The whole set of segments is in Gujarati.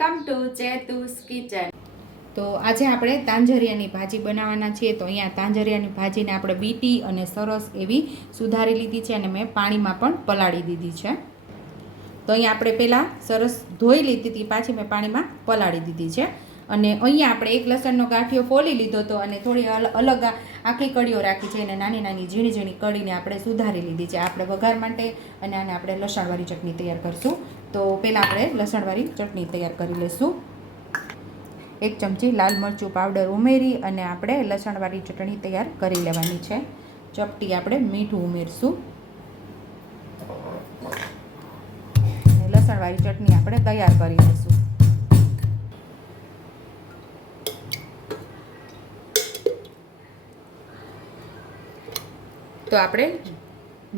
Welcome to ચેતુસ kitchen. તો આજે આપણે તાંજરિયાની ભાજી બનાવવાના છીએ। તો અહીંયા તાંજરિયાની ભાજીને આપણે બીટી અને સરસ એવી સુધારી લીધી છે અને મેં પાણીમાં પણ પલાળી દીધી છે। તો અહીંયા આપણે પહેલાં સરસ ધોઈ લીધી હતી, પાછી મેં પાણીમાં પલાળી દીધી છે। અને અહીંયા આપણે એક લસણનો ગાંઠિયો ફોલી લીધો હતો અને થોડી અલગ આખી કળીઓ રાખી છે અને નાની નાની ઝીણી ઝીણી કળીને આપણે સુધારી લીધી છે આપણે વઘાર માટે। અને આને આપણે લસણવાળી ચટણી તૈયાર કરીશું। તો પહેલાં આપણે લસણવાળી ચટણી તૈયાર કરી લઈશું। 1 ચમચી લાલ મરચું પાવડર ઉમેરી અને આપણે લસણવાળી ચટણી તૈયાર કરી લેવાની છે। ચપટી આપણે મીઠું ઉમેરશું અને લસણવાળી ચટણી આપણે તૈયાર કરી લઈશું। તો આપણે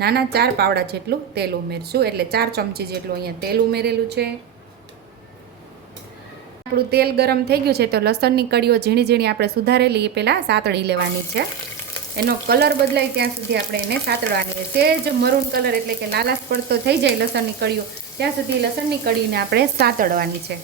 નાના 4 પાવડા જેટલું તેલ ઉમેરશું, એટલે 4 ચમચી જેટલું અહીંયા તેલ ઉમેરેલું છે। આપણું તેલ ગરમ થઈ ગયું છે તો લસણની કળીઓ ઝીણી ઝીણી આપણે સુધારેલી એ પહેલાં સાતળી લેવાની છે। એનો કલર બદલાય ત્યાં સુધી આપણે એને સાતળવાની છે। સેજ મરૂન કલર એટલે કે લાલાશ પડતો થઈ જાય લસણની કળીઓ ત્યાં સુધી લસણની કળીને આપણે સાતળવાની છે।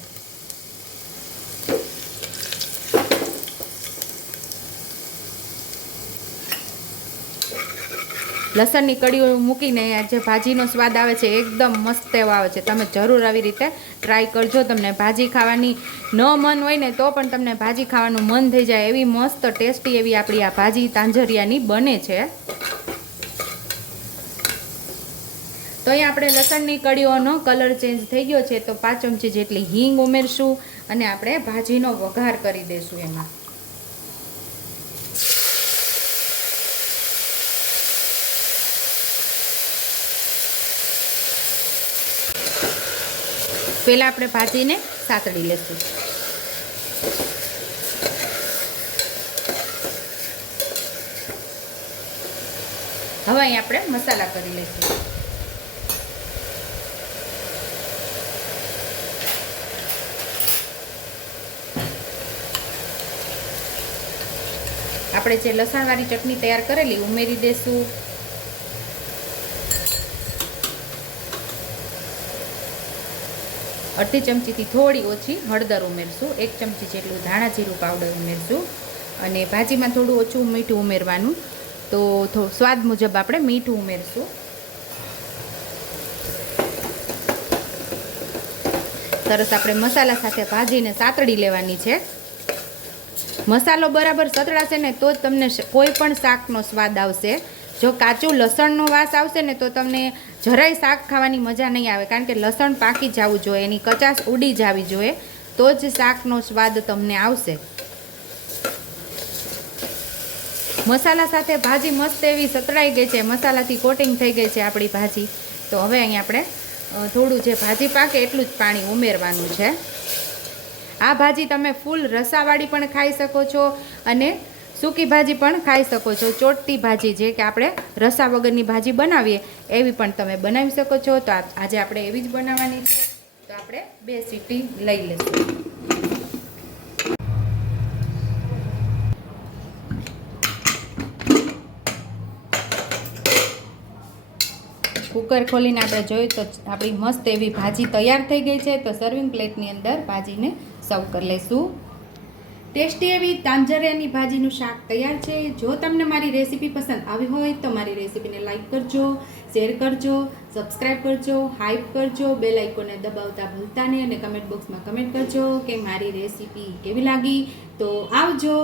લસણની કળીઓ મૂકીને જે ભાજીનો સ્વાદ આવે છે એકદમ મસ્ત એવો આવે છે। તમે જરૂર આવી રીતે ટ્રાય કરજો। તમને ભાજી ખાવાની ન મન હોય ને તો પણ તમને ભાજી ખાવાનું મન થઈ જાય એવી મસ્ત ટેસ્ટી એવી આપણી આ ભાજી તાંજરિયાની બને છે। તો અહીંયા આપણે લસણની કળીઓનો કલર ચેન્જ થઈ ગયો છે તો 5 ચમચી જેટલી હિંગ ઉમેરશું અને આપણે ભાજીનો વઘાર કરી દઈશું એમાં। પહેલાં આપણે ભાજીને સાતળી લેશું। હવે અહીં આપણે મસાલા કરી લઈશું। આપણે જે લસણવાળી ચટણી તૈયાર કરેલી ઉમેરી દઈશું। અડધી ચમચીથી થોડી ઓછી હળદર ઉમેરશું। 1 ચમચી જેટલું ધાણા જીરું પાવડર ઉમેરશું અને ભાજીમાં થોડું ઓછું મીઠું ઉમેરવાનું, તો સ્વાદ મુજબ આપણે મીઠું ઉમેરશું। સરસ આપણે મસાલા સાથે ભાજીને સાતળી લેવાની છે। મસાલો બરાબર સતળાશે ને તો જ તમને કોઈ પણ શાકનો સ્વાદ આવશે। જો કાચું લસણનો વાસ આવશે ને તો તમને જરાય શાક ખાવાની મજા નહીં આવે, કારણ કે લસણ પાકી જવું જોઈએ, એની કચાશ ઉડી જવી જોઈએ તો જ શાકનો સ્વાદ તમને આવશે। મસાલા સાથે ભાજી મસ્ત એવી સતળાઈ ગઈ છે, મસાલાથી કોટિંગ થઈ ગઈ છે આપણી ભાજી। તો હવે અહીં આપણે થોડું જે ભાજી પાકે એટલું જ પાણી ઉમેરવાનું છે। આ ભાજી તમે ફૂલ રસાવાળી પણ ખાઈ શકો છો અને સૂકી ભાજી પણ ખાઈ શકો છો। ચોટતી ભાજી જે કે આપણે રસા વગરની ભાજી બનાવીએ એવી પણ તમે બનાવી શકો છો। તો આજે આપણે એવી જ બનાવવાની છે। તો આપણે 2 સીટી લઈ લઈશું। કુકર ખોલીને આપણે જોયું તો આપણી મસ્ત એવી ભાજી તૈયાર થઈ ગઈ છે। તો સર્વિંગ પ્લેટની અંદર ભાજીને સર્વ કરી લઈશું। ટેસ્ટી એવી તાંજરિયાની ભાજીનું શાક તૈયાર છે। જો તમને મારી રેસીપી પસંદ આવી હોય તો મારી રેસીપીને લાઈક કરજો, શેર કરજો, સબસ્ક્રાઈબ કરજો, હાઈપ કરજો, બેલ આઇકોનને દબાવતા ભૂલતા નહીં અને કમેન્ટ બોક્સમાં કમેન્ટ કરજો કે મારી રેસીપી કેવી લાગી। તો આવજો।